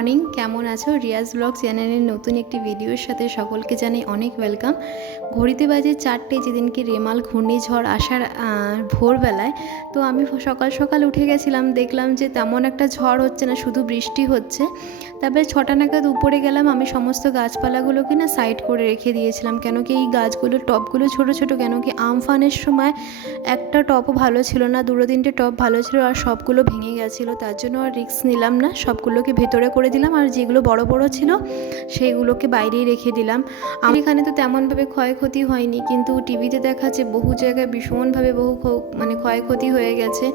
Morning, কেমন আছো? Riaz blog চ্যানেলের নতুন একটি ভিডিওর সাথে সকলকে জানাই অনেক ওয়েলকাম। ঘড়িতে বাজে চারটে, যেদিনকে রেমাল ঘূর্ণিঝড় আসার ভোরবেলায়। তো আমি সকাল সকাল উঠে গেছিলাম, দেখলাম যে তেমন একটা ঝড় হচ্ছে না, শুধু বৃষ্টি হচ্ছে। তারপরে ছটা নাগাদ উপরে গেলাম, আমি সমস্ত গাছপালাগুলোকে না সাইড করে রেখে দিয়েছিলাম। কেন কি এই গাছগুলো টপগুলো ছোট ছোট, কেন কি আমফানের সময় একটা টপও ভালো ছিল না, দুটো তিনটে টপ ভালো ছিল আর সবগুলো ভেঙে গেছিল। তার জন্য আর রিস্ক নিলাম না, সবগুলোকে ভেতরে করে দিলাম আর যেগুলো বড় বড় ছিল সেইগুলোকে বাইরেই রেখে দিলাম। আমার এখানে তো তেমনভাবে ক্ষয়ক্ষতি হয়নি, কিন্তু টিভিতে দেখাচ্ছে বহু জায়গায় ভীষণভাবে বহু মানে ক্ষয়ক্ষতি হয়ে গেছে।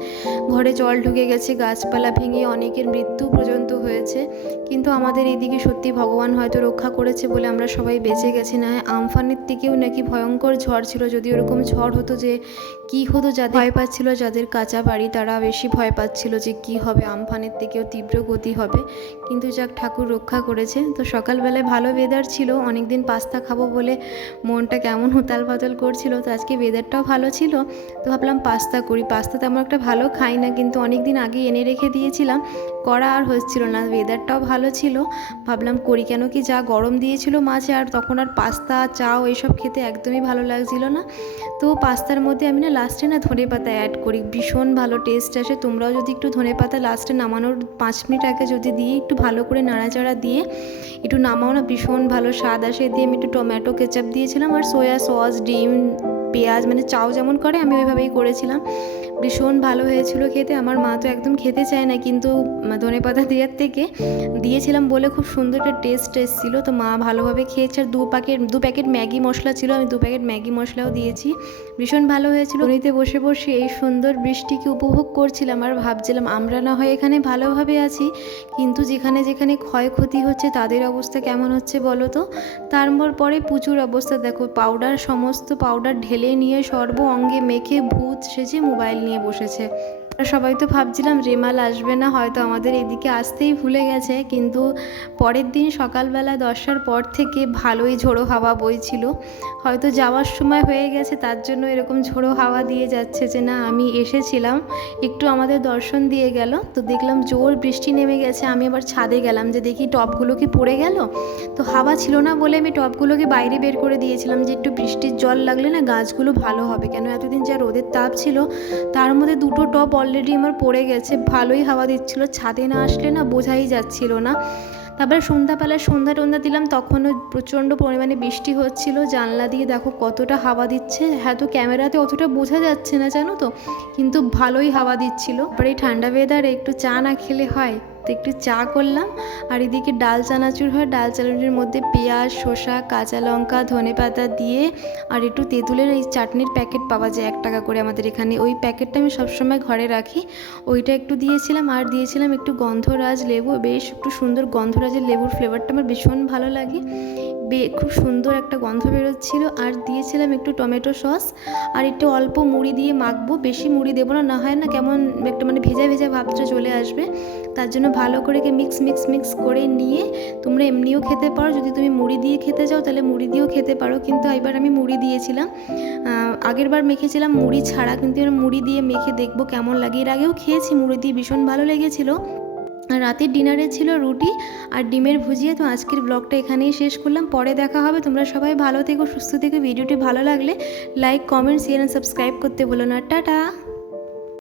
ঘরে জল ঢুকে গেছে, গাছপালা ভেঙে অনেকের মৃত্যু পর্যন্ত হয়েছে। কিন্তু আমাদের এইদিকে সত্যি ভগবান হয়তো রক্ষা করেছে বলে আমরা সবাই বেঁচে গেছি না। আমফানের থেকেও নাকি ভয়ঙ্কর ঝড় ছিল, যদি ওরকম ঝড় হতো যে কি হতো যাদের ভয় পাচ্ছিল, যাদের কাঁচা বাড়ি, তারা বেশি ভয় পাচ্ছিল যে কি হবে, আমফানের থেকেও তীব্র গতি হবে। কিন্তু যাক ঠাকুর রক্ষা করেছে। তো সকালবেলায় ভালো ওয়েদার ছিল, অনেকদিন পাস্তা খাব বলে মনটা কেমন হুতাল পাতাল করছিল, তো আজকে ওয়েদারটাও ভালো ছিল। তো ভাবলাম পাস্তা করি, পাস্তা তেমন একটা ভালো খাই না, কিন্তু অনেক দিন আগে এনে রেখে দিয়েছিলাম। করা আর হচ্ছিল না ওয়েদারটাও ভালো ছিল। ভাবলাম করি কেন কি যা গরম দিয়েছিল মাঝে আর তখন আর পাস্তা, চাও এইসব খেতে একদমই ভালো লাগছিল না। তো পাস্তার মধ্যে আমি না লাস্টে না ধনে পাতা অ্যাড করি, ভীষণ ভালো টেস্ট আসে। তোমরাও যদি একটু ধনে পাতা লাস্টে নামানোর পাঁচ মিনিট আগে যদি দিয়ে একটু ভালো করে নাড়াচাড়া দিয়ে একটু নামাও না, ভীষণ ভালো স্বাদ আসে। দিয়ে আমি একটু টমেটো কেচাপ দিয়েছিলাম আর সোয়া সস ডিম, পেঁয়াজ মানে চাও যেমন করে আমি ওইভাবেই করেছিলাম। ভীষণ ভালো হয়েছিল খেতে। আমার মা তো একদম খেতে চায় না, কিন্তু ধনে পাতা দেওয়ার থেকে দিয়েছিলাম বলে খুব সুন্দর একটা টেস্ট এসেছিল। তো মা ভালোভাবে খেয়েছে, আর দু প্যাকেট দু প্যাকেট ম্যাগি মশলা ছিল, আমি দু প্যাকেট ম্যাগি মশলাও দিয়েছি। ভীষণ ভালো হয়েছিল। নদীতে বসে বসে এই সুন্দর বৃষ্টিকে উপভোগ করছিলাম আর ভাবছিলাম, আমরা না হয় এখানে ভালোভাবে আছি, কিন্তু যেখানে যেখানে ক্ষয়ক্ষতি হচ্ছে, তাদের অবস্থা কেমন হচ্ছে বলো তো? তারপর পরে প্রচুর অবস্থা। দেখো পাউডার সমস্ত পাউডার ঢেলে নিয়ে সর্ব অঙ্গে মেখে, ভূত সেজে মোবাইল নিয়ে বসেছে। আমরা সবাই তো ভাবছিলাম রেমাল আসবে না, হয়তো আমাদের এদিকে আসতেই ভুলে গেছে, কিন্তু পরের দিন সকালবেলা দশটার পর থেকে ভালোই ঝোড়ো হাওয়া বইছিল। হয়তো যাওয়ার সময় হয়ে গেছে, তার জন্য এরকম ঝোড়ো হাওয়া দিয়ে যাচ্ছে যে না, আমি এসেছিলাম, একটু আমাদের দর্শন দিয়ে গেল, তো দেখলাম জোর বৃষ্টি নেমে গেছে, আমি আবার ছাদে গেলাম যে দেখি টপগুলো কি পড়ে গেল। তো হাওয়া ছিল না বলে আমি টপগুলোকে বাইরে বের করে দিয়েছিলাম যে একটু বৃষ্টির জল লাগলে না গাছগুলো ভালো হবে, কেন এতদিন যা রোদের তাপ ছিল, তার মধ্যে দুটো টপ অলরেডি আমার পড়ে গেছে, ভালোই হাওয়া দিচ্ছিল, ছাদে না আসলে না বোঝাই যাচ্ছিল না। তারপরে সন্ধ্যাবেলায় সন্ধ্যা টন্ধ্যা দিলাম, তখনও প্রচণ্ড পরিমাণে বৃষ্টি হচ্ছিল, জানলা দিয়ে দেখো কতটা হাওয়া দিচ্ছে। হ্যাঁ তো ক্যামেরাতে অতটা বোঝা যাচ্ছে না, জানো তো? কিন্তু ভালোই হাওয়া দিচ্ছিল। তারপরে এই ঠান্ডা ওয়েদারে একটু চা না খেলে হয়? তো একটু চা করলাম। আর এদিকে ডাল চানাচুর হয়। ডাল চানাচুরের মধ্যে পেঁয়াজ, শসা, কাঁচা লঙ্কা, ধনে পাতা দিয়ে আর একটু তেঁতুলের এই চাটনির প্যাকেট পাওয়া যায় এক টাকা করে আমাদের এখানে। ওই প্যাকেটটা আমি সবসময় ঘরে রাখি। ওইটা একটু দিয়েছিলাম আর দিয়েছিলাম একটু গন্ধরাজ লেবু। বেশ একটু সুন্দর গন্ধরাজের লেবুর ফ্লেভারটা আমার ভীষণ ভালো লাগে। খুব সুন্দর একটা গন্ধ বেরোচ্ছিল। আর দিয়েছিলাম একটু টমেটো সস, আর একটু অল্প মুড়ি দিয়ে মাখবো। বেশি মুড়ি দেবো না না হয় না কেমন একটা মানে ভেজা ভেজা ভাবটা চলে আসবে। তার জন্য ভালো করে মিক্স মিক্স মিক্স করে নিয়ে তোমরা এমনিও খেতে পারো। যদি তুমি মুড়ি দিয়ে খেতে চাও তাহলে মুড়ি দিয়েও খেতে পারো। কিন্তু এবার আমি মুড়ি দিয়েছিলাম। আগের বার মেখেছিলাম মুড়ি ছাড়া। কিন্তু মুড়ি দিয়ে মেখে দেখব কেমন লাগে। এর আগেও খেয়েছি, মুড়ি দিয়ে ভীষণ ভালো লেগেছিলো। রাতের ডিনারে ছিল রুটি আর ডিমের ভুজিয়ে। তো আজকের ব্লগটা এখানেই শেষ করলাম। পরে দেখা হবে। তোমরা সবাই ভালো থেকো, সুস্থ থেকো। ভিডিওটি ভালো লাগলে like, comment share and subscribe করতে বলো না। টাটা!